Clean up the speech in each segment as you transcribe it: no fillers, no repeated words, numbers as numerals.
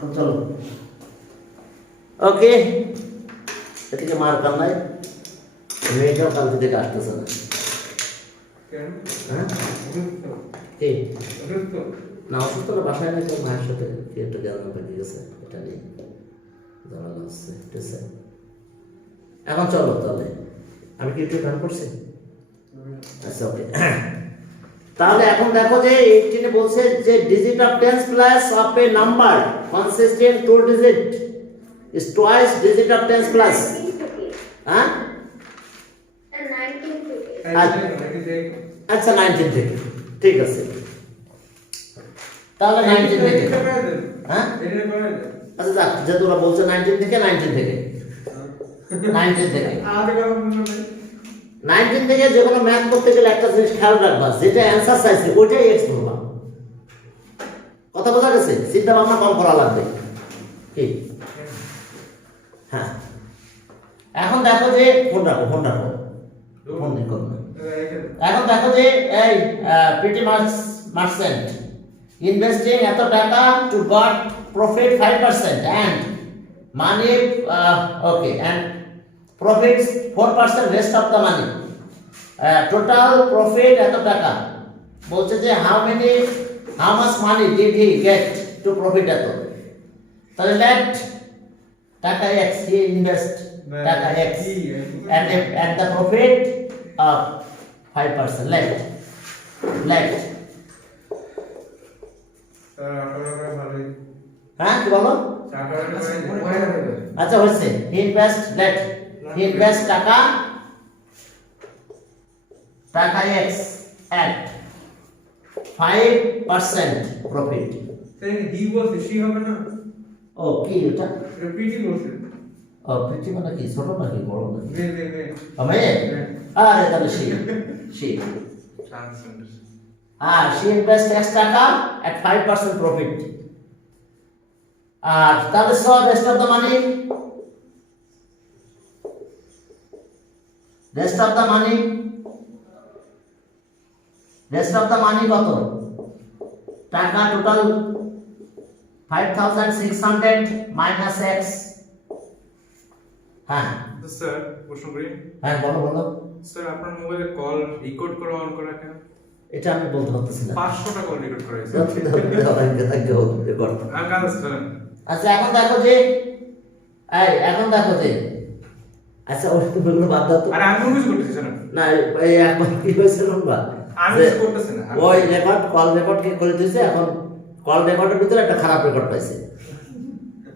এখন চলো ওকে এদিকে মার কাম নাই মেয়েটাও কাল থেকে আসতেছে না হ্যাঁ কি না অসুস্থ না বাসায় নাকি মায়ের সাথে কি একটা জ্ঞান পেয়ে গেছে এটা নিয়ে ঝামেলা হচ্ছে ঠিক আছে এখন চলো তাহলে আমি কি একটু গান করছি আচ্ছা ওকে তাহলে এখন দেখো যে 18 এ বলছে যে digit of 10 plus of a number consistent two digit is twice digit of 10 plus হ্যাঁ আচ্ছা 19 থেকে ঠিক আছে তাহলে 19 থেকে হ্যাঁ আচ্ছা যাক যেহেতু ওরা বলছে 19 থেকে 19 থেকে 19 থেকে 19 থেকে যে কোনো ম্যাথ করতে গেলে একটা জিনিস খেয়াল রাখবা যেটা অ্যানসার চাইছে ওইটাই এক্স ধরবা কথা বোঝা গেছে চিন্তা ভাবনা কম করা লাগবে কি হ্যাঁ এখন দেখো যে ফোন রাখো ফোন নেই করো এখন দেখো যে এই প্রিটি মার্চেন্ট ইনভেস্টিং এত টাকা two goat profit 5% and money okay and profits 4% rest of the money total profit এত টাকা বলছে যে how much money did he get to profit এত তাহলে let টাকা x he invest টাকা x and the profit of 5% let হ্যাঁ কি বলো আচ্ছা হচ্ছে he invest টাকা x at 5% profit he was she হবে না ও কি এটা রিপিট করছে ও পিটি মানে কি ছোট নাকি বড় নাকি নে আমি আরে তাহলে she she invest x টাকা at 5% profit আর তাহলে সব rest of the money rest of the money কত টাকা টোটাল 5600 minus x হ্যাঁ স্যার প্রশ্ন করি হ্যাঁ বলো স্যার আপনার মোবাইলে কল রেকর্ড করা অন করা কেন এটা আমি বলতে পারতেছি না 500 টাকা রেকর্ড করা হয়েছে আর কাজ স্যার আচ্ছা এখন দেখো যে আচ্ছা ওই তো বললো বাদ দাও তো আরে আমি কিছু করতেছি স্যার না এই একবার কি হয়েছে লম্বা আমি কিছু করতেছি না ওই কল রেকর্ড কে করে দিয়েছে এখন কল রেকর্ডের ভিতরে একটা খারাপ রেকর্ড পাইছে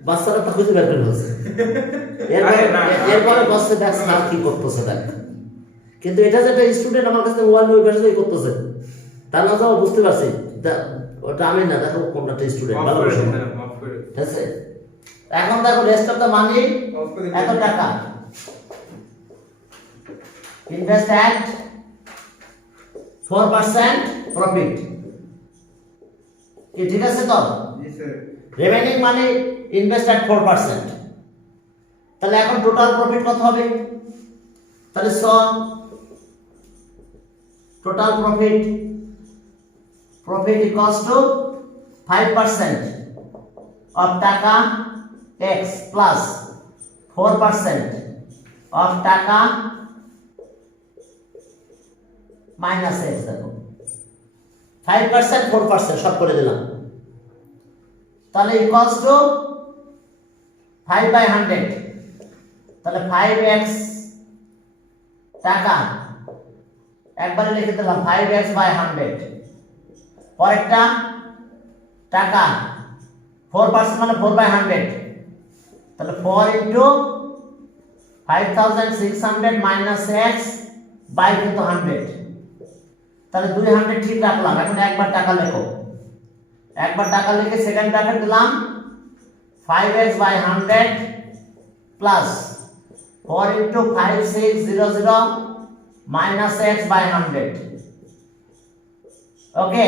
বাচ্চারা তো খুঁজে বের করে ফেলছে এরপরে বসে দেখ স্যার কি করতেছে দেখ কিন্তু এটা যেটা স্টুডেন্ট আমার কাছে মোবাইল ওই ভাষায় করতেছে তার না তো বুঝতে পারছি ওটা আমি না দেখো কোনটা স্টুডেন্ট ভালো করে ঠিক আছে এখন দেখো রেস্ট অফ দ্য মানি এত টাকা ইনভেস্ট এট 4% প্রফিট কি ঠিক আছে তো জি স্যার রিমেইনিং মানি ইনভেস্ট এট 4% তাহলে এখন টোটাল প্রফিট কত হবে তাহলে total profit equals to 5% of টাকা x plus 4% of টাকা minus x দেখো 5% 4% সব করে দিলাম তাহলে equals to 5/100 তাহলে 5x টাকা একবারে লিখে দিলাম 5x/100 পরেরটা টাকা 4% মানে 4/100 তাহলে 4 into 5600 minus x by কিন্তু 100 তাহলে 200 ঠিক রাখলাম এখন একবার টাকা লেখো একবার টাকা লিখে সেকেন্ড ব্র্যাকেট দিলাম 5x/100 plus 4 into 5600 minus x/100 ওকে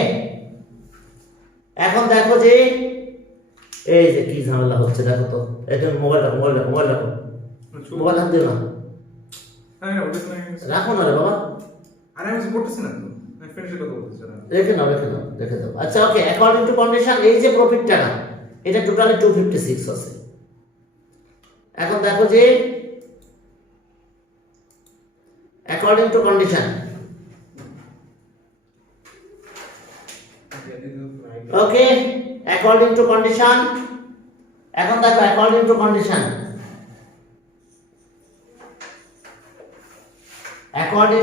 এখন দেখো যে এই যে কি ঝামেলা হচ্ছে দেখো তো এটা মোবাইল রাখো মোবাইল হাত দিও না হ্যাঁ ওটা তো রাখো না রে বাবা আরে আমি করতেছি না তো ফিনিশ কথা বলতেছি না রেখে দাও আচ্ছা ওকে অ্যাকর্ডিং টু কন্ডিশন এই যে প্রফিট টাকা এটা টোটালি 256 আছে। এখন দেখো যে according to condition, okay, according to condition. এখন দেখো according to condition, according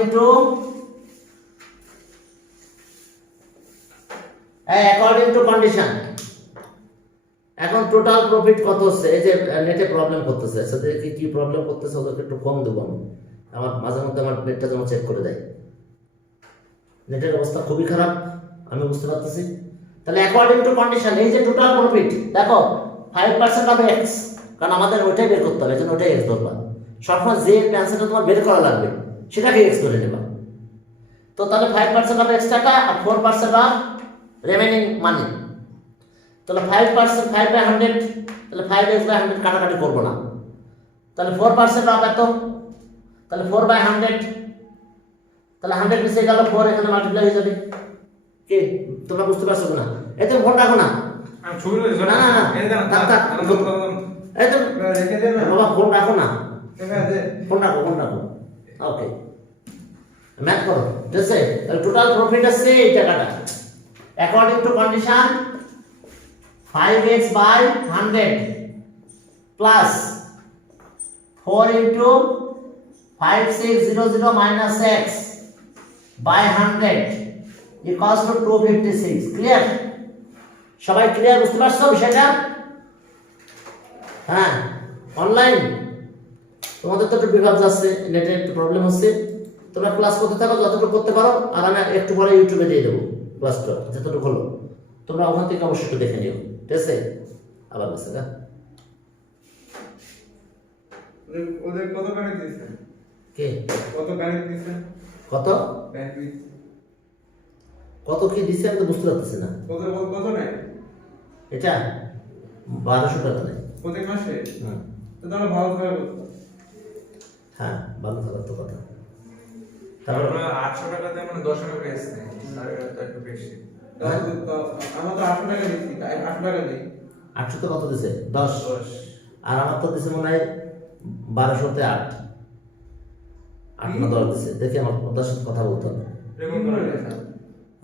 to condition এখন টোটাল প্রফিট কত হচ্ছে? এই যে নেটে প্রবলেম করতেছে, সাথে কি প্রবলেম করতেছে ওদেরকে একটু কম দেবো আমি, আমার মাঝে মধ্যে আমার নেটটা যেন চেক করে দেয়, নেটের অবস্থা খুবই খারাপ আমি বুঝতে পারতেছি। তাহলে অ্যাকর্ডিং টু কন্ডিশন এই যে টোটাল প্রফিট দেখো 5% অফ x, কারণ আমাদের ওইটাই বের করতে হবে, এজন্য ওইটাই x ধরবা। সবসময় যে অ্যান্সারটা তোমার বের করা লাগবে সেটাকে x ধরে নেবা। তো তাহলে 5% অফ x টাকা আর 4% অফ রিমেইনিং মানি। তাহলে 5% 5/100, তাহলে 5x/100 কাটাকাটি করবো না। তাহলে 4% অফ এত, তাহলে 4/100, তাহলে 100 মিশে গেল 4, এখানে মাল্টিপ্লাই হয়ে যাবে। কি তোমরা বুঝতে পারছো না? এই তো ফোন রাখো না, আমি ছবি লইছি না না না, থাক থাক, এই তো রেখে দে না বাবা, ফোন রাখো না, রেখে দে, ফোন রাখো, ওকে, ম্যাথ করো, ঠিক আছে? তাহলে টোটাল প্রফিট আছে এই টাকাটা। According to condition 5x/100 plus 4 into 5600 minus x by 100 equals to 256. Clear? সবাই ক্লিয়ার, বুঝতে পারছো বিষয়টা? হ্যাঁ, অনলাইন তোমাদের তো একটু বিভাগ যাচ্ছে, নেটে একটু প্রবলেম হচ্ছে, তোমরা ক্লাস করতে থাকো যতটুকু করতে পারো, আর আমি একটু পরে ইউটিউবে দিয়ে দেবো ক্লাসটা যতটুকু হলো, তোমরা ওখান থেকে অবশ্যই একটু দেখে নিও, ঠিক আছে? আবার বলছে না ওদের কত ব্যাংক দিয়েছে? কে কত ব্যাংক দিয়েছে? কত ব্যাংক কত কি দিছে আমি তো বুঝতে পারতেছি না। কত নেয় এটা 1200 টাকা নেয় প্রত্যেক মাসে। হুম, তো তাহলে ভালো করে হ্যাঁ, ভালো থাকার তো কথা। তারপর তারপর 800 টাকা দিয়ে মানে 10 টাকা পেয়েছে, আর এটা তো একটু বেশি। হ্যাঁ? আমরা তো 800 টাকা দিচ্ছি, 800 টাকা দিই। 800 তো কত দিছে? 10। 10 আর আমার তো দিছে মনে হয় 1200 তে 8 না 10 দিছে। দেখি আমার ওদের সাথে কথা বলতে হবে। এরকম করে লেখা।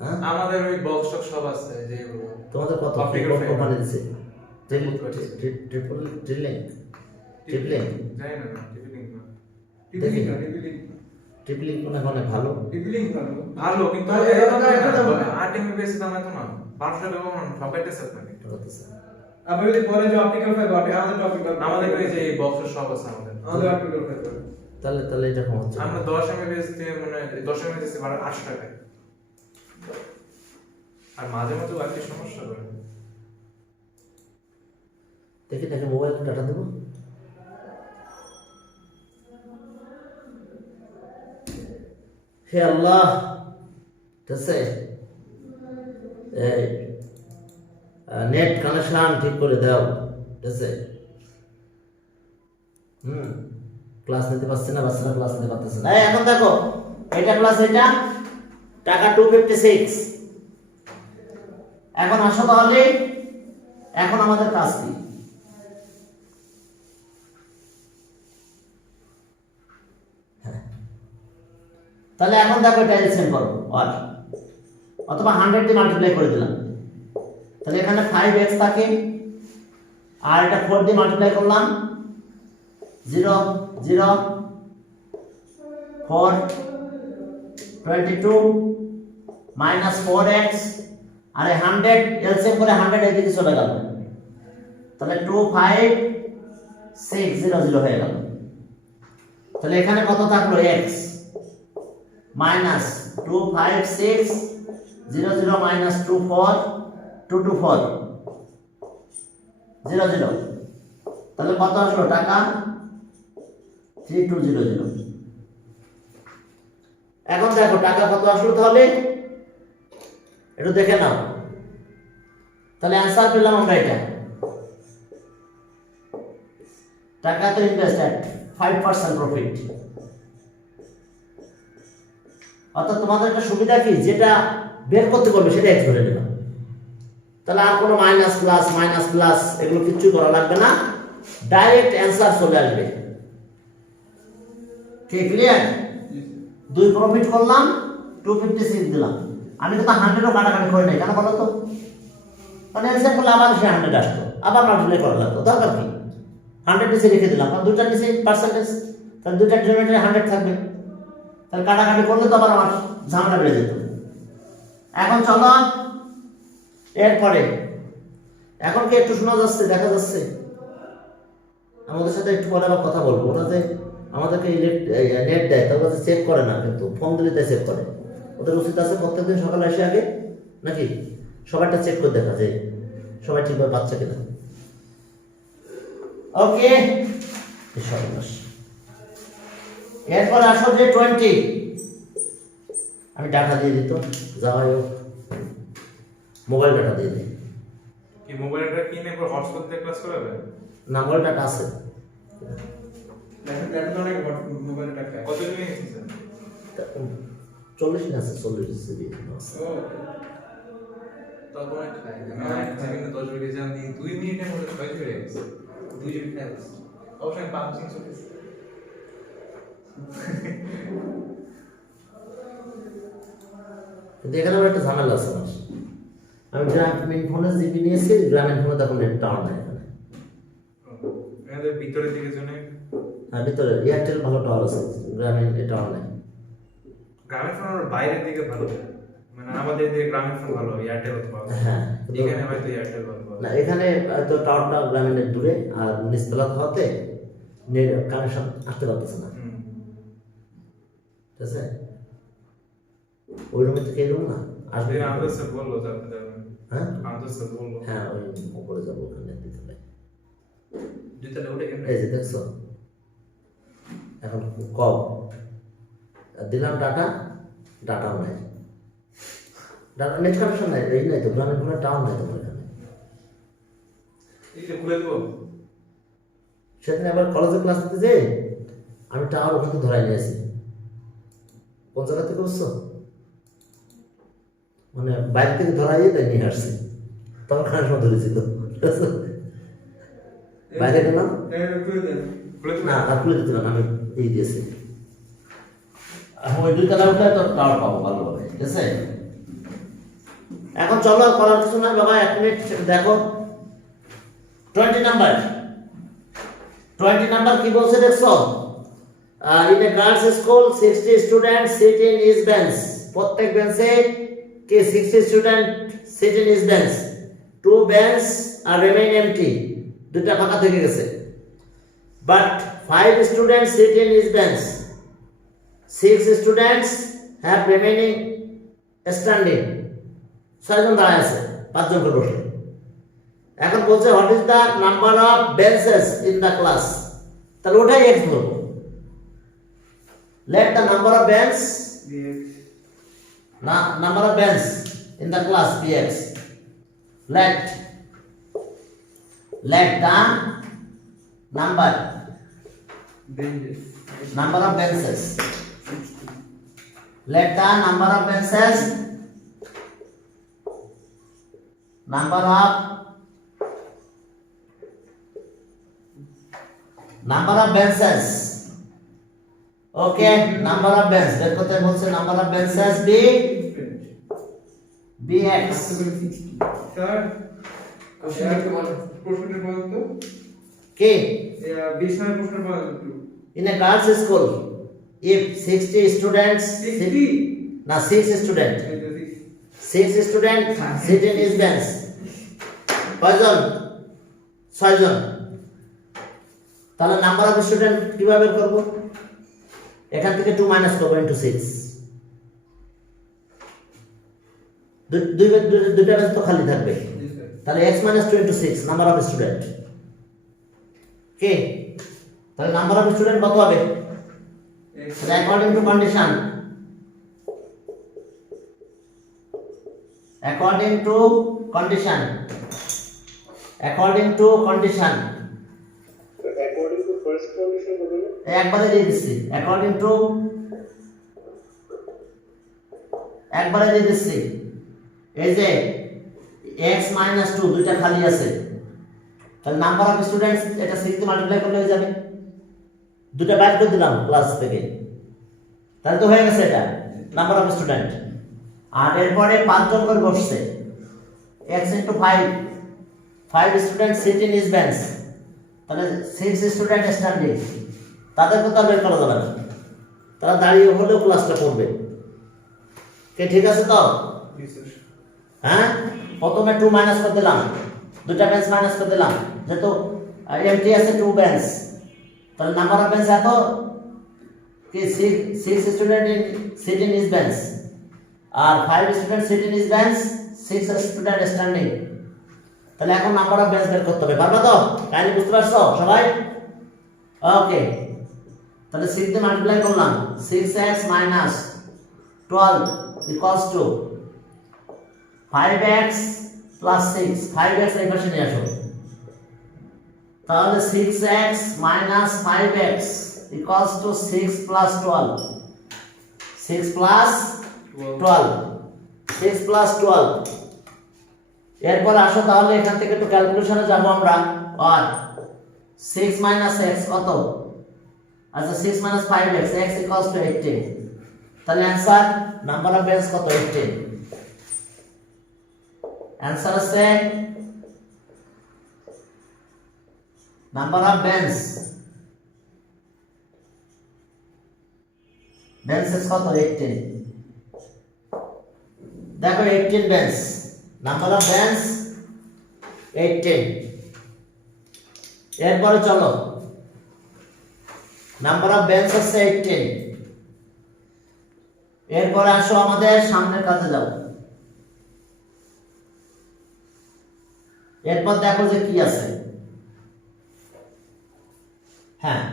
হ্যাঁ, আমাদের ওই বক্স টক সব আছে যেগুলো। তোমাদের কত Optical fiber। কোম্পানি দিছে? ট্রিপলিং জানি না, দেখি। ট্রিপলিং ট্রিপলিং মনে হয় ভালো। ভালো, কিন্তু তাহলে এটা এটা একটা দাম দাম না। 8 এমবি বেশি দাম এত না, 500 টাকা কম ঠকাইতেছে আপনাকে। আপনি যদি বলেন যে অপটিক্যাল ফাইবার, আমাদের টপিক আমাদের এই যে এই বক্স সব আছে আমাদের। আমাদের অপটিক্যাল ফাইবার। তাহলে এটা কম হচ্ছে। আমরা 10 এমবি বেচতে মানে 10 এমবি বেচতে 800 টাকায়। আর মাঝে মাঝে আর কি সমস্যা করে। দেখি মোবাইল ডাটা দেবো। হে আল্লাহ, ঠিক আছে, নেট কানেকশন ঠিক করে দাও, ঠিক আছে? ক্লাস নিতে পারছে না, বাচ্চারা ক্লাস নিতে পারতেছে না। এখন দেখো এটা ক্লাস, এটা টাকা 256। এখন আসো তাহলে, এখন আমাদের কাজ কি? তাহলে এখন দেখো এটা এলসিএম করো, আর অথবা 100 দিয়ে মাল্টিপ্লাই করে দিলাম, তাহলে এখানে 5x থাকে, আর এটা 4 দিয়ে মাল্টিপ্লাই করলাম, 0 0 4 22 মাইনাস 4x, আর 100 এলসিএম করে 100 এদিকে চলে গেল, তাহলে 25600 হয়ে গেল। তাহলে এখানে কত থাকলো? x মাইনাস 25600 মাইনাস 224 00, তাহলে কত আসলো টাকা? 3200। এখন দেখো টাকা কত আসলো, তাহলে একটু দেখে নাও। তাহলে অ্যান্সার পেলাম আমরা এটা, টাকা তো ইনভেস্ট এট 5% প্রফিট। অর্থাৎ তোমাদের একটা সুবিধা কি, যেটা বের করতে বলবে সেটা এক্স ধরে নেবা। তাহলে আর কোনো মাইনাস প্লাস এগুলো কিচ্ছু করা লাগবে না, ডাইরেক্ট অ্যান্সার চলে আসবে। ঠিক ক্লিয়ার? 2 প্রফিট করলাম, 256 দিলাম। আমি কিন্তু 100ও কাটাকাটি করে নাই, কেন বলো তো? মানে এলসিএম করলে আবার সে 100 আসতো, আবার মাল্টিপ্লাই করা লাগতো, দরকার কি? 100 নিচে রেখে দিলাম, কারণ দুটার নিচে পার্সেন্টেজ, তাহলে দুইটা ডিনোমিনেটরে 100 থাকবে, তাহলে কাটাকাটি করলে তো আবার আমার ঝামেলা বেড়ে যেত। এখন চলো এরপরে, এখন কি একটু শোনা যাচ্ছে, দেখা যাচ্ছে? আমাদের সাথে একটু পরে আবার কথা বলবো, ওটাতে আমাদেরকে নেট দেয়, তার কাছে চেক করে না, কিন্তু ফোন দিলে তাই চেক করে। ওদের উচিত আছে প্রত্যেকদিন সকালে এসে আগে নাকি সবাইটা চেক করে দেখা যায় সবাই ঠিকভাবে পাচ্ছে কিনা। ওকে, এরপর আসো যে 20, আমি ডাটা দিয়ে দিত, যাওয়াই হোক মোবাইল ডাটা দিয়ে দিই। কি মোবাইলটা কিনে পর হটস্পট দিয়ে ক্লাস করাবে? না, মোবাইল ডাটা আছে। দেখেন অনেক মোবাইলে টাকা। কত দিন নিয়েছেন? 40 না আছে, 40 জিবি আছে। ও তত অনেক খাই না, কিন্তু 10 মিনিট জান দিই 2 মিনিটের মধ্যে 6 জিবি হয়ে গেছে। 2 জিবি খাই অবশ্যই 5 দিন চলে গেছে। কিন্তু এখানে আবার একটা ঝামেলা আছে আমার। আমি গ্রামীণ ফোনে জিবি নিয়েছি, গ্রামীণ ফোনে তখন নেট টাওয়ার নাই এখানে। এদের ভিতরের দিকে জন্য হ্যাঁ, ভিতরে এয়ারটেল ভালো টাওয়ার আছে, গ্রামীণ টাওয়ার নাই। গ্রামের ফোন আর বাইরের দিকে ভালো, মানে আমাদের দিকে গ্রামের ফোন ভালো, এয়ারটেল তো ভালো। হ্যাঁ, এখানে হয়তো এয়ারটেল ভালো। না, এখানে হয়তো টাওয়ারটা গ্রামীণের দূরে, আর নিচতলা হওয়াতে নেট কানেকশন আসতে পারতেছে না। ঠিক আছে, ওই রুমে থেকে এই রুম না আসবে। আমাদের স্যার বললো যাতে যাবেন। হ্যাঁ আমাদের স্যার বললো হ্যাঁ, ওই উপরে যাবো, ওখানে দিতে দুইটা উঠে কেন? এই যে দেখছো, এখন কম দিলাম ডাটাও নাই, ডাটা নেট কানেকশন নাই, এই নাই তো, গ্রামীণ ফোনের টাওয়ার নাই তোমার এখানে। এইটা খুলে দেবো। সেদিন আবার কলেজে ক্লাস দিতে যে আমি টাওয়ার ওখান থেকে ধরাই নিয়েছি। কোন জায়গা থেকে করছো? মানে বাইরে থেকে ধরাইয়ে তাই নিয়ে আসছি, তখন কানেকশন ধরেছিল। বাইরে গেলাম না, আর খুলে দিতে আমি এই দিয়েছি। ওই 2 তলা উঠলে তো টাওয়ার পাবো ভালোভাবে। ঠিক আছে, এখন চলো, করার কিছু নাই বাবা, 1 মিনিট দেখো। 20 নাম্বার কি বলছে দেখছো? In a girls school 60 students sit in each bench. প্রত্যেক বেঞ্চে কে 60 student sit in each bench. 2 bench আর রিমেইন এমটি, দুটো ফাঁকা থেকে গেছে। But 5 students sit in each bench, 6 students have remaining standing. 6 জন দাঁড়ায় আছে, 5 জন করে বসে। এখন বলছে what is the number of benches in the class, তাহলে ওটাই এক্স ধরবো। Let the number of bench number of bench in the class bx. Let the number of benches, let the number of benches, number of benches, okay, number of benches, বের করতে বলছে number of benches bx. Sir প্রশ্নটা বলুন তো, কে 20 নম্বর প্রশ্নটা বলুন একটু। in a girls school if 60 students 60 না 6 student 6 student sit in his bench, কয়জন? 6 জন। তাহলে নাম্বার অফ স্টুডেন্ট কিভাবে করব? এখান থেকে 2 মাইনাস করব ইনটু 6। দুইটা বেঞ্চ তো খালি থাকবে, তাহলে x minus 2 into 6 number of student. কে তাহলে নাম্বার অফ স্টুডেন্ট কত হবে? According to condition, according to condition, according to condition, according to first condition হবে না, একবারে দিয়ে দিচ্ছি according to, একবারে দিয়ে দিচ্ছি। এই যে x minus 2 দুইটা খালি আছে, তাহলে নাম্বার অফ স্টুডেন্টস এটা 6 দিয়ে মাল্টিপ্লাই করলে হয়ে যাবে। দুটো বাইর করে দিলাম ক্লাস থেকে, তাহলে তো হয়ে গেছে এটা নাম্বার অফ স্টুডেন্ট। আর এরপরে 5 জন করে বসছে, x into 5, 5 student sit in each bench, তাহলে 6 স্টুডেন্ট স্ট্যান্ডিং, তাদের কথা বের করা যাবে না, তারা দাঁড়িয়ে হলেও ক্লাসটা করবে। কে ঠিক আছে তো? হ্যাঁ, প্রথমে 2 মাইনাস করে দিলাম, দুটা বেঞ্চ মাইনাস করে দিলাম, যেহেতু এমটি আছে 2 বেঞ্চ, তাহলে নাম্বার অফ বেঞ্চ এত কি 6 student in sit in each bench, আর 5 student sit in each bench, 6 student standing. তাহলে এখন নাম্বার অফ বেঞ্চ বের করতে হবে, পারবা তো? কাইন্ডলি বুঝতে পারছো সবাই? ওকে, তাহলে 6 দিয়ে মাল্টিপ্লাই করলাম, 6x minus 12 equals to 5x plus 6, 5x এই পাশে নিয়ে আসো, তাহলে 6x minus 5x equals to 6 plus 12, 6 plus 12, 6 plus 12। এরপর আসো তাহলে এখান থেকে একটু ক্যালকুলেশনে যাব আমরা। আর 6 minus x কত? আচ্ছা 6 minus 5x, x equals to 18, তাহলে অ্যানসার নাম্বার অফ বেঞ্চ কত? 18। অ্যানসার আছে নাম্বার অফ বেঞ্চ, বেঞ্চেস কত? 18। দেখো 18 বেঞ্চ, নাম্বার অফ বেঞ্চ 18। এরপরে চলো, নাম্বার অফ বেঞ্চ আছে 18, এরপরে আসো আমাদের সামনের কাছে যাও। এরপর দেখো যে কি আছে। হ্যাঁ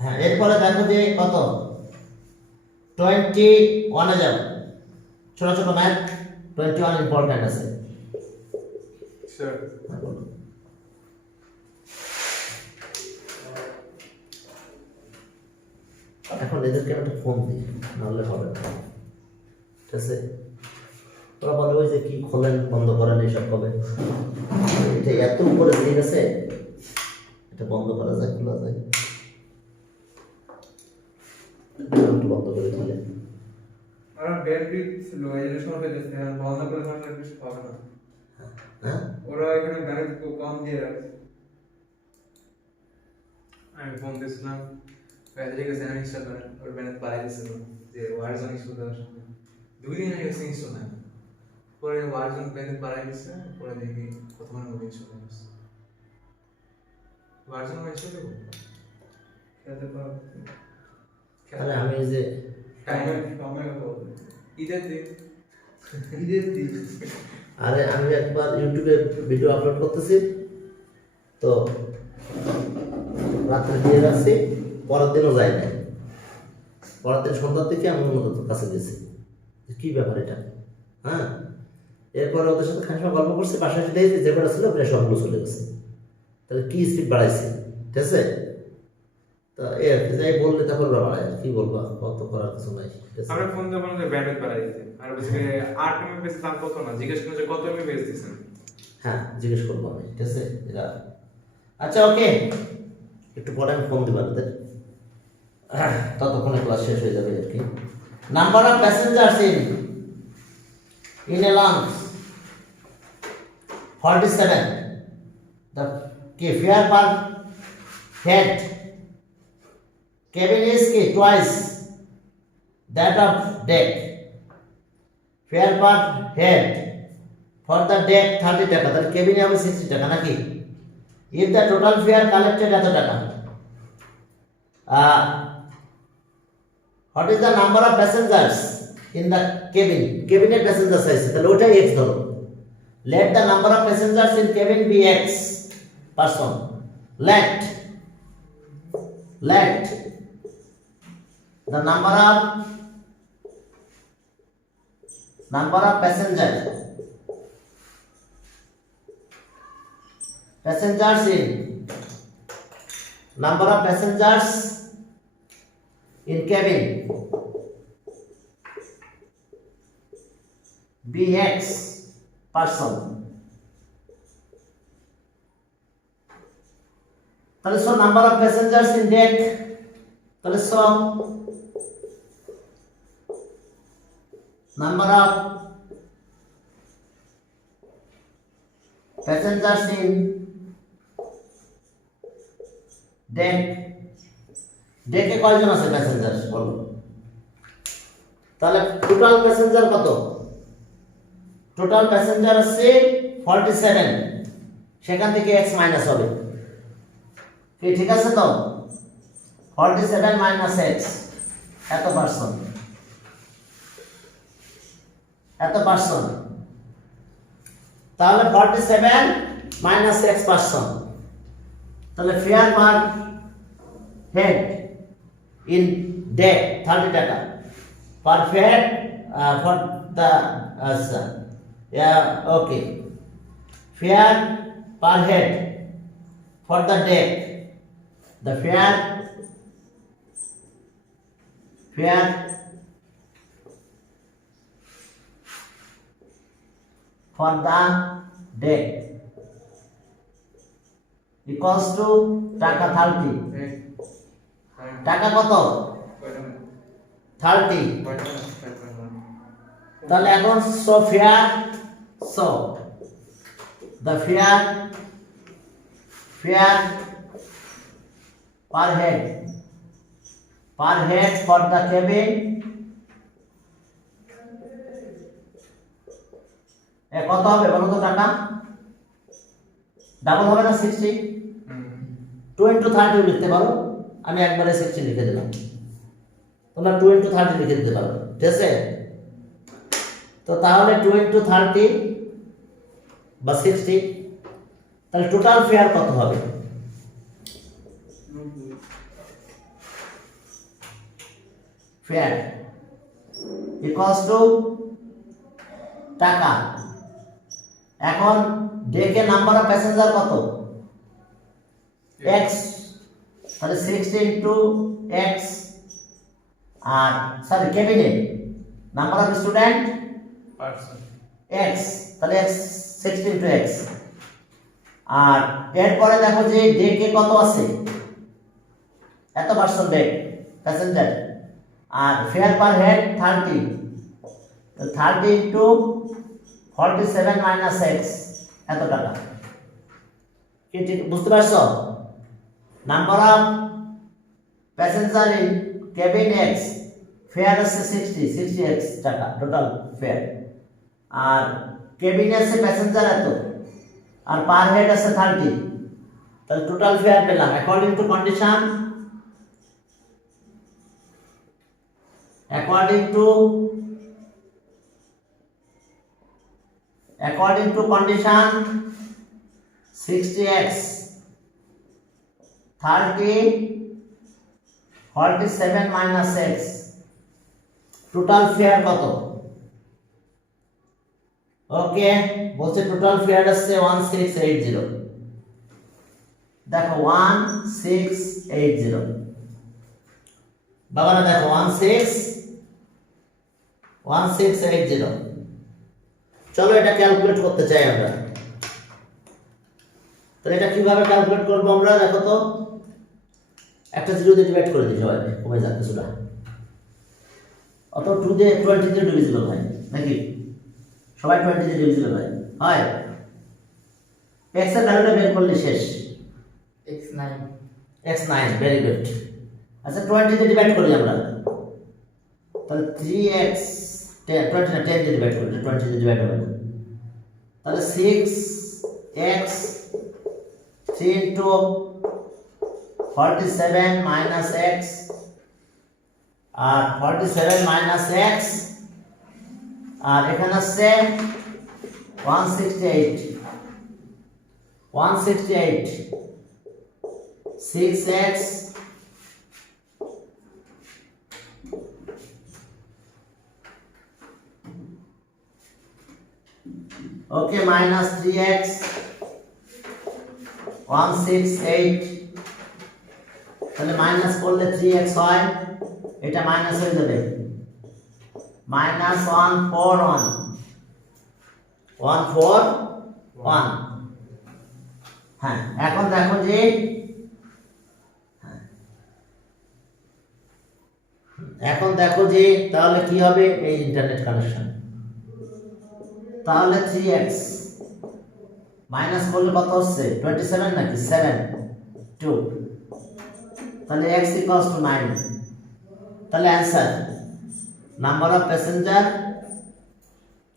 হ্যাঁ, এরপরে দেখো যে কত? 21 এ যাও, ছোট ছোট ম্যাথ 21 ইম্পর্টেন্ট আছে। স্যার এখন এদেরকে একটা ফোন দিই, নাহলে হবে না, ঠিক আছে? তোরা বলে ওই যে কি খোলেন বন্ধ করেন এইসব কবে, এটা এত উপরে দিয়ে গেছে, এটা বন্ধ করা যায়, খোলা যায়, একটু বন্ধ করে দিলে। আর ব্যাটারি লো, এই জন্য সময় পেতেছে, আর বন্ধ করে থাকলে কিছু পাবে না। হ্যাঁ, ওরা এখানে ব্যাটারি কম দিয়ে রাখছে। আমি ফোন দিয়েছিলাম, ব্যাটারিকে স্যানিং ইনস্টল করেন, ওর ব্যানার পালাই দিয়েছিল যে ওয়ারজন ইনস্টল করার সময় 2 দিন আগে ইনস্টল না, পরে ওয়ারজন ব্যানার পালাই দিয়েছে, পরে দেখি প্রথমে মুভি ইনস্টল করেছে। ওয়ারজন ইনস্টল দেবো খেতে পারবে। তাহলে আমি এই যে টাইমের কথা বলতে ঈদের দিন ঈদের দিন আরে আমি একবার ইউটিউবে ভিডিও আপলোড করতেছি, তো রাত্রে দিয়ে রাখছি, পরের দিনও যায় নাই, পরের দিন সন্ধ্যার দিকে আমি অন্যদের কাছে গেছি, কি ব্যাপার এটা। হ্যাঁ, এরপরে ওদের সাথে খানিক সময় গল্প করছি, বাসায় দেখছি যে কটা ছিল প্রায় সবগুলো চলে গেছে। তাহলে কি স্পিড বাড়াইছে, ঠিক আছে? তা এর যাই বললে তারপর বাড়ায়, কি বলবো, কত করার কিছু নাই। আমরা ফোন দিয়ে বললাম যে ব্যান্ডেজ বাড়াই দিতে, আর বলছে 8 এমএমএস দাম কত না, জিজ্ঞেস করছে কত এমএমএস দিছেন। হ্যাঁ, জিজ্ঞেস করবো আমি, ঠিক আছে? এরা আচ্ছা, ওকে, একটু পরে আমি ফোন দিবার ওদের, ততক্ষণে ক্লাস শেষ হয়ে যাবে আর কি। Number of passengers in a launch 47, the fare per head cabin is twice that of deck, fare per head for the deck 30 টাকা, তাহলে কেবিনে হবে 60 টাকা নাকি? if the total fare collected এত টাকা, what is the number of passengers in the cabin, cabin passengers আছে, তাহলে ওটাই x ধরো। let the number of passengers in cabin be x person, let the number of passengers in number of passengers in cabin b px person, তাহলে so number of passengers in deck, তাহলে so number of passengers in deck, ডেকে কয়জন আছে passenger বলো, তাহলে total passenger কত, total passenger আছে 47, সেখান থেকে x মাইনাস হবে, কি ঠিক আছে তো, 47 মাইনাস x এত পার্সন, তাহলে 47 মাইনাস x পার্সন, তাহলে fair per head in day 30 টাকা per head for the yeah okay, fare per head for the deck, the fare for the deck equals to টাকা 30, টাকা কত 30, তাহলে এখন so fair, so the fare per head for the cabin কত হবে বলো তো, টাকা ডাবল হবে না 60, 2 into 30 লিখতে পারো, আমি একবারে 60 লিখে দিলাম, তোমরা 2 into 30 লিখে দিতে পারো, ঠিক আছে, তো তাহলে 2 into 30 বা 60, তাহলে টোটাল ফেয়ার কত হবে, ফেয়ার ইকুয়ালস টু টাকা, এখন ডেকে নাম্বার অফ প্যাসেঞ্জার কত x, তাহলে 60 into x, আর সরি কেবিনে number of student person x, তাহলে x 60 into x, আর এরপরে দেখো যে ডেকে কত আছে, এত পার্সন ডেক প্যাসেঞ্জার, আর ফেয়ার পার হেড 30, তো 30 into 47 minus x এত টাকা, কি ঠিক বুঝতে পারছো, number of passenger in cabin x, fair আছে 60x টাকা টোটাল ফেয়ার, আর কেবিনে আছে প্যাসেঞ্জার এত, আর পার হেড আছে 30, তাহলে টোটাল ফেয়ার পেলাম according to condition, according to condition 60x 30 47 minus x, total fair কত, ওকে বলছে টোটাল ফেয়ার আছে 1680, দেখো 1680, বাবারা দেখো 1680, চলো এটা ক্যালকুলেট করতে চাই আমরা, তাহলে এটা কিভাবে ক্যালকুলেট করবো আমরা, দেখো তো একটা 0 দিয়ে ডিভাইড করে দিই, সবাই কমে যাক কিছুটা, অত 2 দিয়ে 20 দিয়ে ডিভিজিবল হয় নাকি, সবাই 20 দিয়ে ডিভিজিবল হয়, x এর ভ্যালুটা বের করলে শেষ, x9 ভেরি গুড, আচ্ছা 20 দিয়ে ডিভাইড করি আমরা, তাহলে 3x 20 না 10 দিয়ে ডিভাইড করি, 20 দিয়ে ডিভাইড হবে না, তাহলে 6x 3 into 47 minus x, আর 47 minus x, আর এখানে আছে 168 6x okay minus 3x 168, তাহলে মাইনাস করলে 3x হয়, এটা মাইনাস হয়ে যাবে, -141 141 হ্যাঁ এখন দেখো যে এখন দেখো যে তাহলে কি হবে এই ইন্টারনেট কানেকশন তাহলে 3x মাইনাস করলে কত হচ্ছে 27 নাকি 7 2 তাহলে x equals to 9 তাহলে answer number of passenger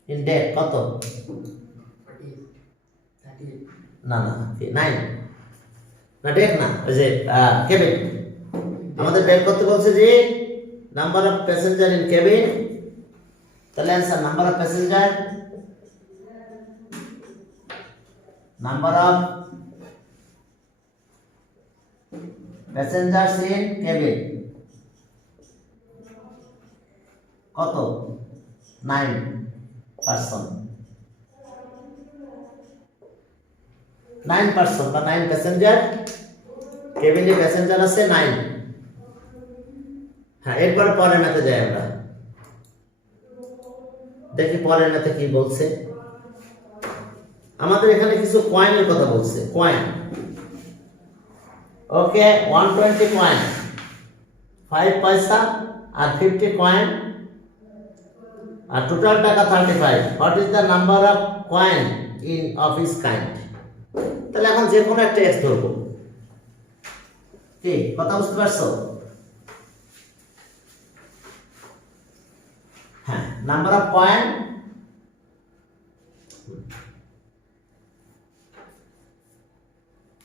in deck কত 38 না না 9 না ডেক না ওই যে কেবিন আমাদের বের করতে বলছে যে number of passenger in cabin তাহলে answer number of passenger number of passengers in cabin কত 9 person 9 person বা 9 প্যাসেঞ্জার কেবিনে প্যাসেঞ্জার আছে 9 হ্যাঁ এরপর পরের ম্যাথে যাই আমরা দেখি পরের ম্যাথে কি বলছে আমাদের এখানে কিছু কয়েনের কথা বলছে কয়েন ওকে 120 কয়েন 5 পয়সা আর 50 কয়েন আর টোটাল টাকা 35 what is the number of coin in of his kind তাহলে এখন যে কোনো একটা এক্স ধরব কি কথা বুঝতে পারছো হ্যাঁ নাম্বার অফ কয়েন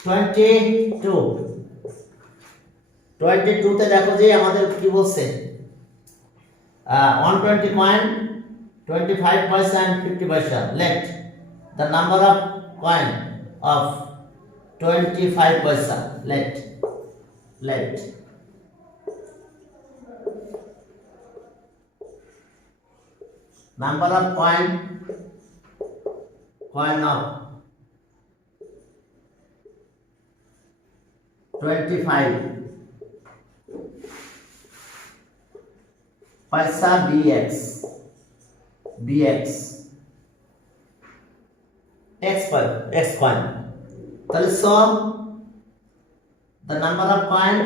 22 তে দেখো যে আমাদের কি বলছে 120 কয়েন 25 পয়সা and 50 পয়সা left the number of coin of 25 পয়সা left number of coin of 25 पैसा bx x coin তাহলে sum the number of coin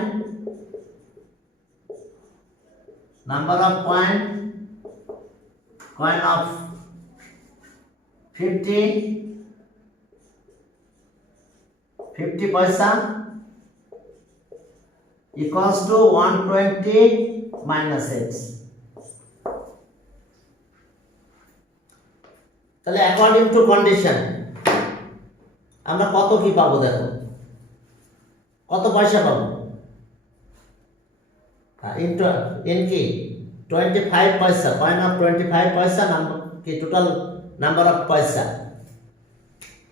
of 50 पैसा equals to 120 minus x তাহলে অ্যাকর্ডিং টু কন্ডিশন আমরা কত কি পাবো দেখো কত পয়সা পাবো ইনটু ইন কি 25 পয়সা কয়েন অফ 25 পয়সা নাম্বার কি টোটাল নাম্বার অফ পয়সা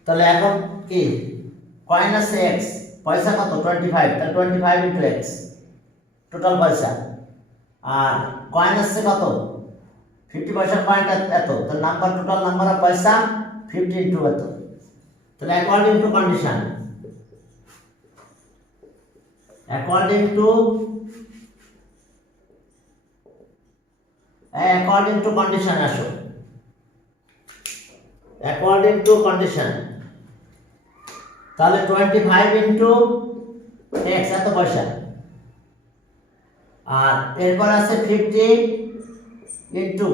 তাহলে এখন কি কয়েন আছে x পয়সা কত 25 তাহলে 25 ইনটু x টোটাল পয়সা আর কয়েন আছে কত 50 পয়সা কয়েনটা এত তাহলে নাম্বার টোটাল নাম্বার অফ পয়সা 50 ইনটু এত তাহলে according to condition according to condition আসো according to condition তাহলে 25 into x এত পয়সা আর এরপর আছে 50 into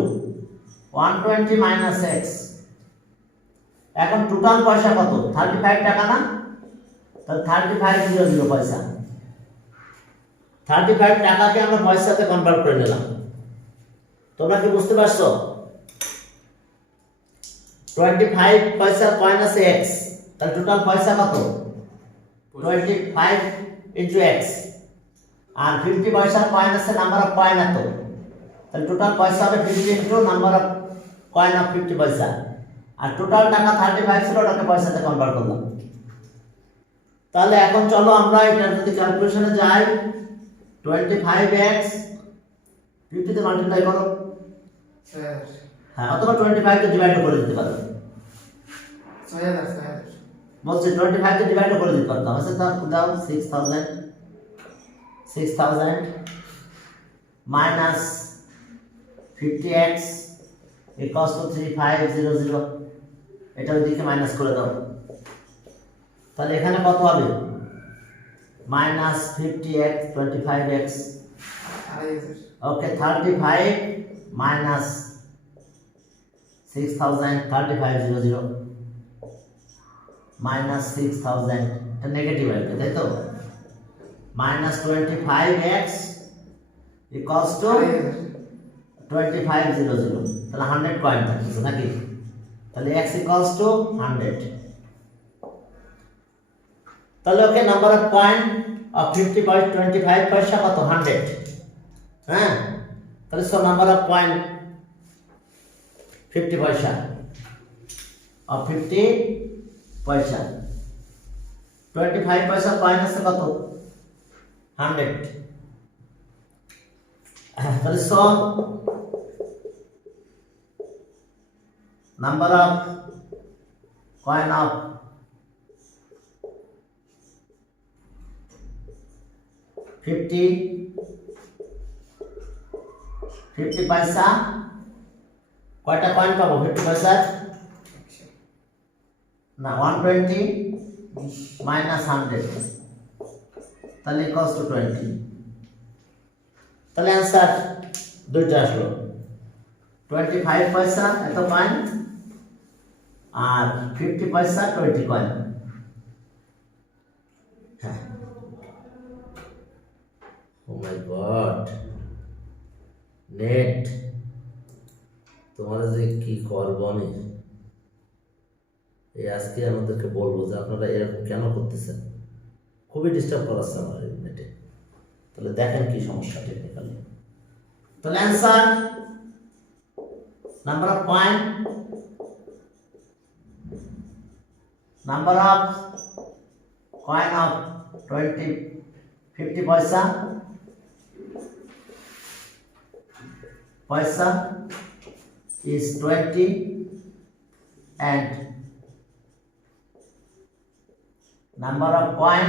120 minus x এখন টোটাল পয়সা কত 35 টাকা না তাহলে 3500 পয়সা 35 টাকাকে আমরা পয়সাতে কনভার্ট করে নিলাম তোমরা কি বুঝতে পারছো 25 পয়সা কয়েন আছে x তাহলে টোটাল পয়সা কত 25 into x আর 50 পয়সা কয়েন আছে নাম্বার অফ কয়েন এত তাহলে টোটাল পয়সা হবে 50 into number of coin of 50 পয়সা আর টোটাল টাকা 35 ছিল ওটাকে পয়সাতে কনভার্ট করলাম তাহলে এখন চলো আমরা এটা যদি ক্যালকুলেশনে যাই 25x 50 তে মাল্টিপ্লাই করো স্যার হ্যাঁ অথবা 25 কে ডিভাইড করে দিতে পারো 6000 বলছে 25 কে ডিভাইড করে দিতে পারতাম আচ্ছা দাও 6000 minus 50x equals to 3500 এটা ওইদিকে মাইনাস করে দাও, তাহলে এখানে কত হবে? মাইনাস 50x 25x, ওকে 35 মাইনাস 6000 3500 মাইনাস 6000, এটা নেগেটিভ আসবে তাই তো, মাইনাস 25x ইকুয়ালস টু 2500, তাহলে 100 কয়েন থাকছে নাকি, তাহলে x ইকুয়ালস টু 100, তাহলে okay number of point of 25 পয়সা কত? 100, হ্যাঁ, তাহলে সো নাম্বার অফ পয়েন্ট 50 পয়সা অফ 50 পয়সা, 25 পয়সা কয়েন আছে কত? 100, তাহলে so number of coin of 50 পয়সা, কয়টা কয়েন পাবো 50 পয়সা? না 120 মাইনাস 100, তাহলে ইকুয়ালস টু 20, তাহলে অ্যান্সার দুইটা আসলো, 25 পয়সা এত কয়েন আর 50 পয়সা 20 কয়েন। হ্যাঁ, ও মাই গড, নেট তোমরা যে কি করবো আমি এই আজকে আমাদেরকে বলবো যে আপনারা এরকম কেন করতেছেন, খুবই ডিস্টার্ব করাচ্ছে আমার এই নেটে। তাহলে দেখেন কি সমস্যা টেকনিক্যালি, তাহলে answer number of point, number of coin of 50 পয়সা is 20 and number of coin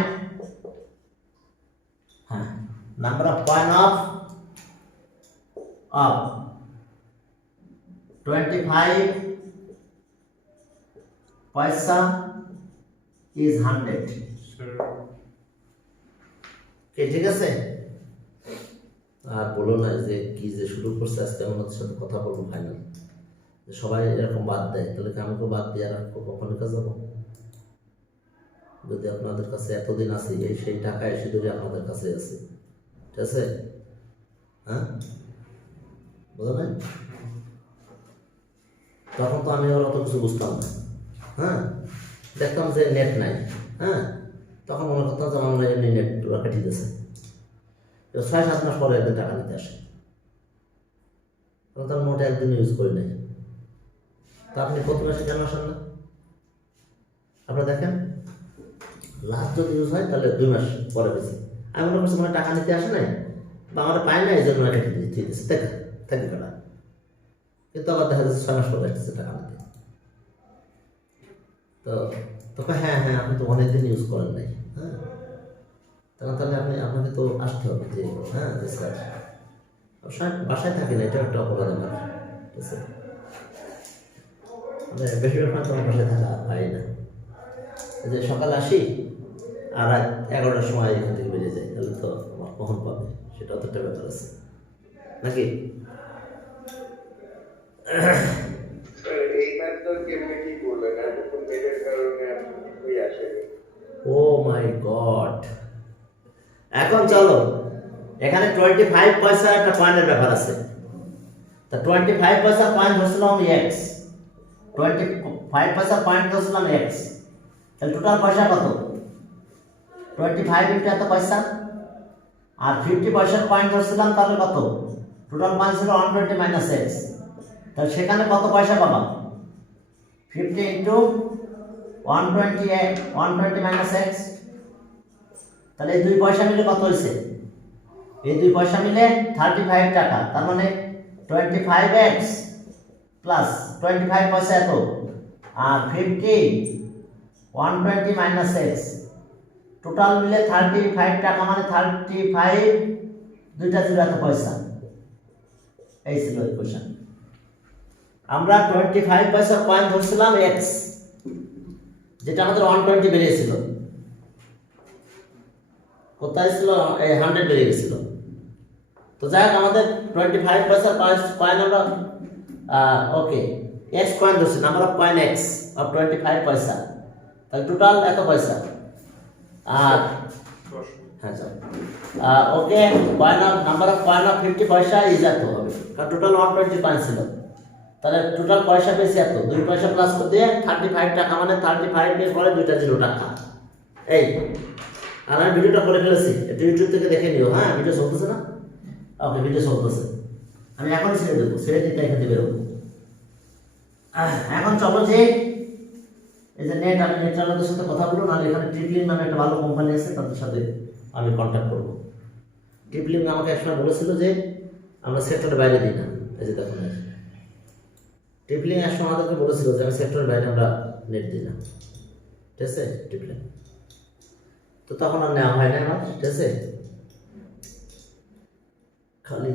of 25 পয়সা is 100, ঠিক আছে? আর বলো না যে কি যে শুরু করছে আজকে, আমাদের সাথে কথা বলবো ফাইনাল, সবাই এরকম বাদ দেয়, তাহলে কি আমাকে বাদ দিয়ে আর কখনো কাজ যাবো? যদি আপনাদের কাছে এতদিন আছে, এই সেই টাকা এসে যদি আপনাদের কাছে আছে, ঠিক আছে? হ্যাঁ, বুঝো না? তখন তো আমি আর অত কিছু বুঝতাম না, হ্যাঁ, দেখতাম যে নেট নাই, হ্যাঁ, তখন মনে করতাম যে আমার এমনি নেট কেটে দিয়েছে, 6-7 মাস পরে একদিন টাকা নিতে আসে, তার মোটে একদিন ইউজ করি নাই, তা আপনি প্রতি মাসে কেন আসেন না? আপনারা দেখেন লাস্ট যদি ইউজ হয় তাহলে 2 মাস পরে বেশি, আমি মনে করছি মানে টাকা নিতে আসে নাই বা আমার পাই না, এই জন্য কেটে দিয়েছে, থাকি কাটা, কিন্তু আবার দেখা যাচ্ছে 6 মাস পরে আসতেছে টাকা নিতে, তো তখন হ্যাঁ আপনি তো অনেকদিন ইউজ করেন নাই, হ্যাঁ, তাহলে আপনাকে তো আসতে হবে যে হ্যাঁ স্যার বাসায় থাকি না, এটা একটা অপরাধ আমার, ঠিক আছে? বেশিরভাগ সময় তোমার বাসায় থাকা হয় না, যে সকালে আসি আর রাত 11টার সময় এখান থেকে বেরিয়ে যাই, তাহলে তো আমার কখন পাবে, সেটাও তো একটা ব্যাপার আছে নাকি? ও মাই গড, এখন চলো এখানে 25 পয়সা একটা পয়েন্টের ব্যাপার আছে, তা 25 পয়সা পয়েন্ট ধরছিলাম x, 25 পয়সা পয়েন্ট ধরছিলাম x, তাহলে টোটাল পয়সা কত? 25 ইন্টু এত পয়সা, আর 50 পয়সার পয়েন্ট ধরছিলাম, তাহলে কত? টোটাল পয়েন্ট ছিল 120 মাইনাস x, তাহলে সেখানে কত পয়সা পাবা? 50 ইন্টু 120 মাইনাস x, তাহলে এই 2 পয়সা মিলে কত হয়েছে? এই 2 পয়সা মিলে 35 টাকা, তার মানে 25x প্লাস 25 পয়সা এত, আর 50 120 মাইনাস x, টোটাল মিলে 35 টাকা, মানে 35 দুইটা জিরো এত পয়সা, এই ছিল ইকুয়েশন। আমরা 25 পয়সা কয়েন ধরছিলাম এক্স, যেটা আমাদের 120 বেরিয়েছিল। কোথায় ছিল? এই 100 বেরিয়ে গেছিল। তো যাই হোক, আমাদের 25 পয়সা কয়েন আমরা ওকে এক্স কয়েন ধরছি, number of coin x of 25 পয়সা। তাহলে টোটাল এত পয়সা। আর হ্যাঁ sir, okay coin of number of coin of 50 পয়সা ইজ এত হবে, কারণ টোটাল 120 কয়েন ছিল। তাহলে টোটাল পয়সা পেয়েছি এত, 2 পয়সা প্লাস করে দিয়ে 35 টাকা, মানে 35 এর পরে 2টা 0 টাকা। এই আর আমি ভিডিওটা করে ফেলেছি, এটা ইউটিউব থেকে দেখে নিও। হ্যাঁ, ভিডিও চলতেছে না? ওকে, ভিডিও চলতেছে। আমি এখন ছেড়ে দেবো, ছেড়ে দিতে এখান থেকে বেরোবো। এখন চলো যে এই যে নেট, আমি নেট চালানোর সাথে কথা বলবো, নাহলে এখানে ট্রিপলিং নামে একটা ভালো কোম্পানি আছে, তাদের সাথে আমি কন্ট্যাক্ট করবো। ট্রিপলিং আমাকে একসময় বলেছিল যে আমরা সেক্টরের বাইরে দিই না। এই যে দেখুন, ট্রিপলিং একসময় আমাদেরকে বলেছিল যে আমি সেক্টরের বাইরে আমরা নেট দিই না। ঠিক আছে, ট্রিপলিং তো তখন আর নেওয়া হয় না আমার। ঠিক আছে, খালি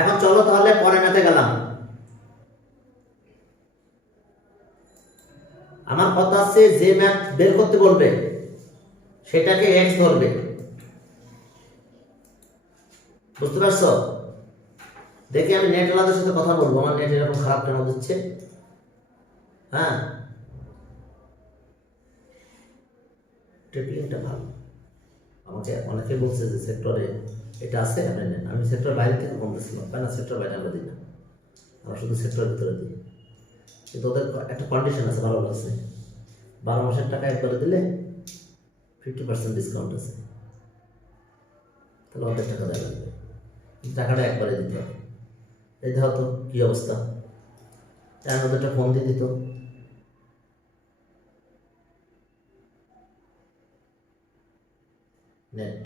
এখন চলো তাহলে পরে ম্যাথে গেলাম। আমার কথা আছে, যে ম্যাথ বের করতে বলবে সেটাকে এক্স ধরবে। বুঝতে পারছো? দেখি আমি নেট ওয়ালাদের সাথে কথা বলবো, আমার নেট এরকম খারাপ কেন দিচ্ছে। হ্যাঁ, ট্রিপলিংটা ভালো। আমাকে অনেকে বলছে যে সেক্টরে এটা আছে, আপনি নেন। আমি সেক্টর বাইরে থেকে বলতেছিলাম, তাই না? সেক্টর বাইরে আমরা দিই না, আমরা শুধু সেক্টরের ভিতরে দিই। কিন্তু ওদের একটা কন্ডিশন আছে, ভালো লাগছে, 12 মাসের টাকা একবারে দিলে 50% ডিসকাউন্ট আছে। তাহলে ওদের টাকা দেওয়া লাগবে, টাকাটা একবারে দিতে হবে। এই দেখো তো কী অবস্থা, ওদেরটা ফোন দিয়ে দিত। নেট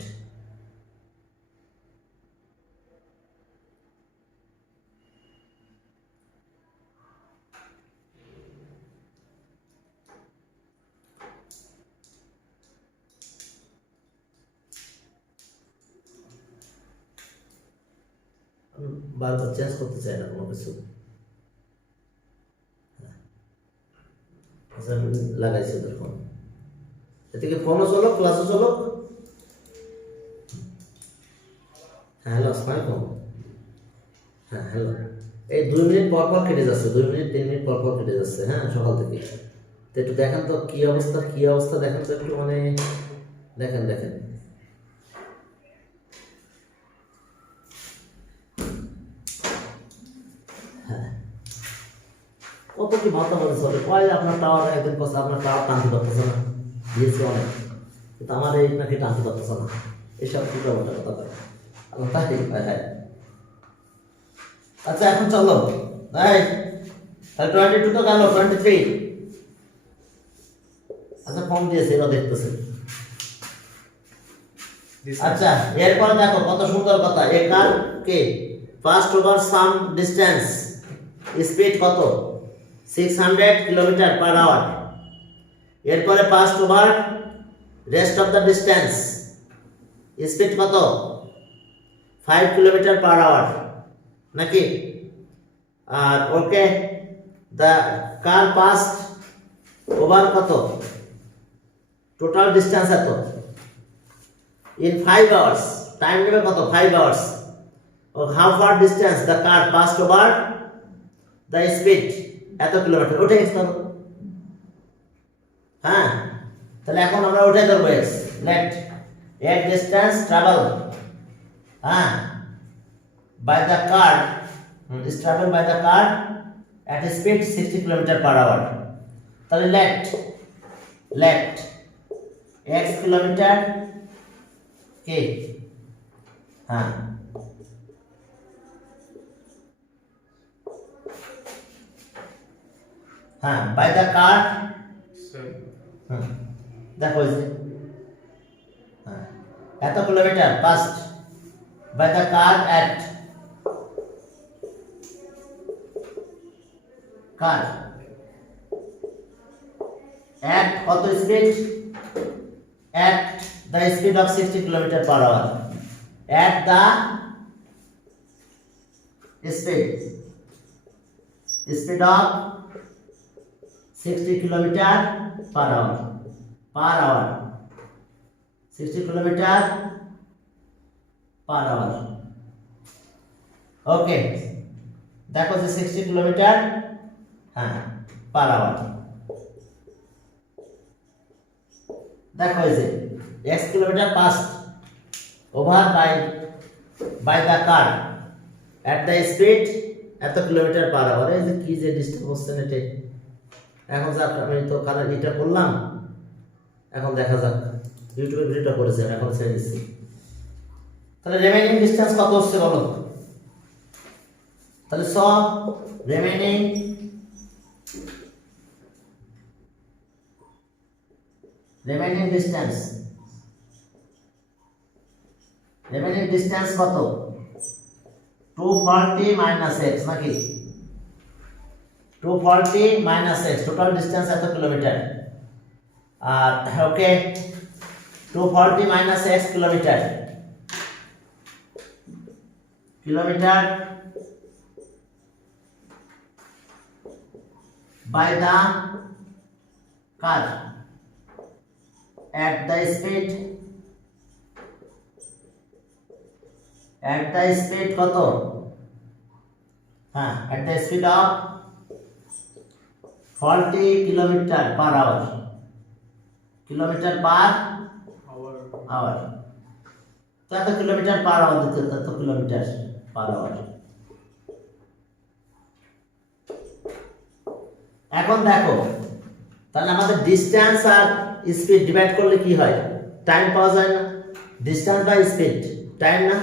বারবার চেঞ্জ করতে চাই না কোনো কিছু। আচ্ছা, আমি লাগাইছি ওদের ফোন, এদিকে ফোনও চলো, ক্লাসও চলো। হ্যাঁ হ্যালো, আসসালামাইকুম। হ্যাঁ হ্যালো, এই 2 মিনিট পর পর কেটে যাচ্ছে, 2 মিনিট 3 মিনিট পর পর কেটে যাচ্ছে। হ্যাঁ, সকাল থেকে। তো একটু দেখেন তো কী অবস্থা, কী অবস্থা দেখেন তো একটু, মানে দেখেন দেখেন। হ্যাঁ, কত কি ভাতা বলেছে হবে, ওই আপনার টাওয়ার একদিন পর আপনার টাওয়ার টানতে পারতেছে না, দিয়েছে অনেক, কিন্তু আমার এই নাকি টানতে পারতেছে না। এসব কি কথা বলে আল্লাহ, তাই হ্যাঁ। আচ্ছা, এখন চলো, তাই 22 তো গেল, 23। আচ্ছা, ফোন দিয়েছে, এরা দেখতেছে। আচ্ছা, এরপর দেখো কত সুন্দর কথা, এ কার কে first over some distance, speed কত? 600 কিলোমিটার পার আওয়ার। এরপরে first over rest of the distance, speed কত? 5 কিলোমিটার পার আওয়ার, নাকি? আর okay, the car passed over কত? টোটাল ডিস্টেন্স এত ইন 5 আওয়ার্স, টাইম নেবে কত? 5 আওয়ার্স। ও how far distance the car passed over the speed, এত কিলোমিটার। ওটাই এক্স ধরো। হ্যাঁ, তাহলে এখন আমরা ওটাই ধরবো এক্স। লেট এক ডিস্টেন্স ট্রাভেল, হ্যাঁ, by the car is traveled by the car at a speed 60 kilometre per hour. তাহলে let x কিলোমিটার কে, হ্যাঁ, হ্যাঁ, by the car, দেখো এই যে, হ্যাঁ, এত kilometre past by the car at কত speed? at the speed of 60 kilometer per hour. At the speed of 60 kilometer per hour. 60 kilometer per hour. Okay, দেখো যে 60 কিলোমিটার পার আওয়ার। দেখো এই যে x kilometre passed over by the car at the speed এত kilometre per hour. এই যে কি যে ডিস্টার্ব হচ্ছে নেটে। এখন যাক আমি তো কালার এটা করলাম, এখন দেখা যাক ইউটিউবে ভিডিওটা করেছে, এখন ছেড়ে দিচ্ছি। তাহলে রিমেইনিং ডিসটেন্স কত হচ্ছে বলো? তাহলে সব রিমেইনিং ডিসটেন্স কত? 240 মাইনাস x নাকি? 240 মাইনাস x, টোটাল ডিসটেন্স এত কিলোমিটার। আর okay, 240 minus x kilometre by the car at the speed কত? at the speed of 40 kilometer per hour, kilometre per hour. তো এত কিলোমিটার পার আওয়ার দিতে, এত kilometre per hour. এখন দেখো তাহলে আমাদের ডিসটেন্স আর স্পিড ডিভাইড করলে কি হয়? টাইম পাওয়া যায় না? ডিসটেন্স বাই স্পিড টাইম না?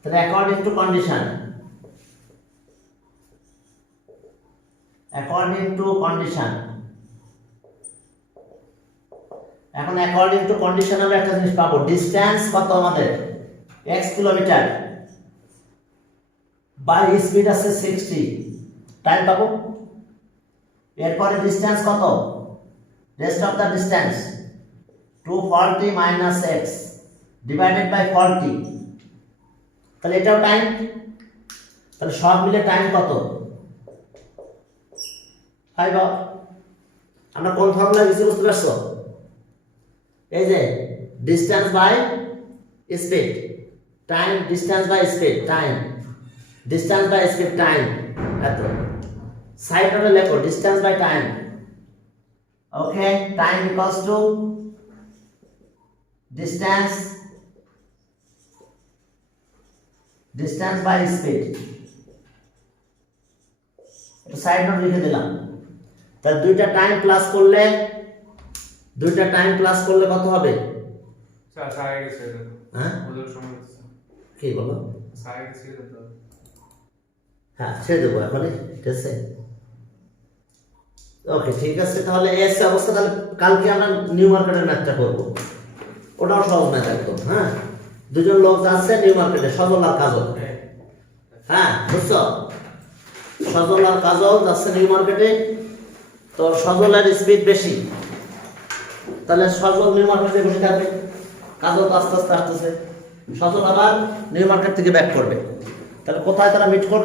তাহলে অ্যাকর্ডিং টু কন্ডিশন, এখন অ্যাকর্ডিং টু কন্ডিশন আমরা একটা জিনিস পাবো, ডিসটেন্স কত আমাদের? x কিলোমিটার বাই স্পিড আছে 60, টাইম পাবো। এরপরে ডিসটেন্স কত? Rest of the distance 240 minus x divided by 40, তাহলে এটাও টাইম। তাহলে সব মিলে টাইম কত? 5 আওয়ার। আমরা কোন ফর্মুলা ইউজ করতে পারছো? এই যে distance by speed, time distance by speed time, distance by speed time. এত সাইড নোটে লেখো distance by time. Okay, time equals to distance by speed. এটা সাইড নোট লিখে দিলাম। তাহলে দুইটা টাইম প্লাস করলে কত হবে? কি বলো? ছেড়ে দেবো এখনই, ঠিক আছে? ওকে, ঠিক আছে। তাহলে এস অবস্থা, তাহলে কালকে আমরা নিউ মার্কেটের ম্যাথটা করবো, ওটাও সহজ ম্যাথ একদম। দুজন লোক যাচ্ছে নিউ মার্কেটে, সজল আর কাজল। বুঝছো? সজল আর কাজল যাচ্ছে নিউ মার্কেটে, তো সজলের স্পিড বেশি, তাহলে সজল নিউ মার্কেটে বসে থাকবে, কাজল তো আস্তে আস্তে আসতেছে, সজল আবার নিউ মার্কেট থেকে ব্যাক করবে। তাহলে কোথায় তারা মিট করবে?